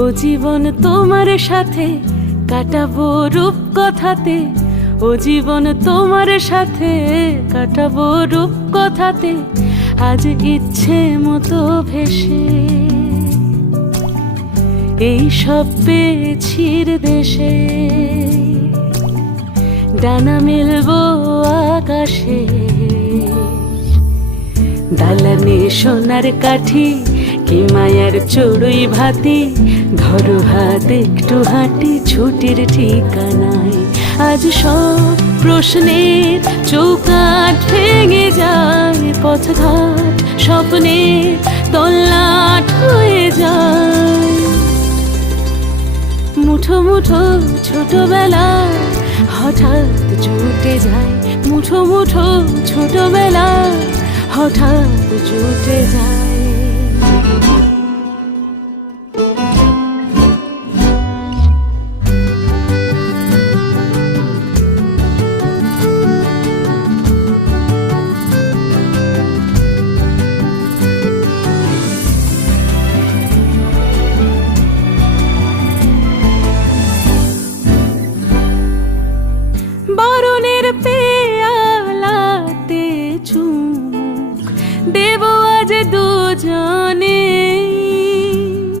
ও জীবন তোমার সাথে কাটাবো রূপ কথাতে, ও জীবন তোমার সাথে কাটাবো রূপ কথাতে, আজ ইচ্ছে মতো ভেসে এই সব পেয়েছির দেশে। ডানা মেলবো আকাশে, দালানে সোনার কাঠি, কি মায়ার চড়ুই ভাতি, ধরো হাত একটু হাঁটি ছুটির ঠিকানায়। আজ সব প্রশ্নের চৌকাঠ ভেঙে যায়, পথঘাট স্বপ্নের তল্লাট হয়ে যায়। মুঠো মুঠো ছোটবেলা হঠাৎ জুটে যায়, মুঠো মুঠো ছোটবেলা হঠাৎ জুটে যায়।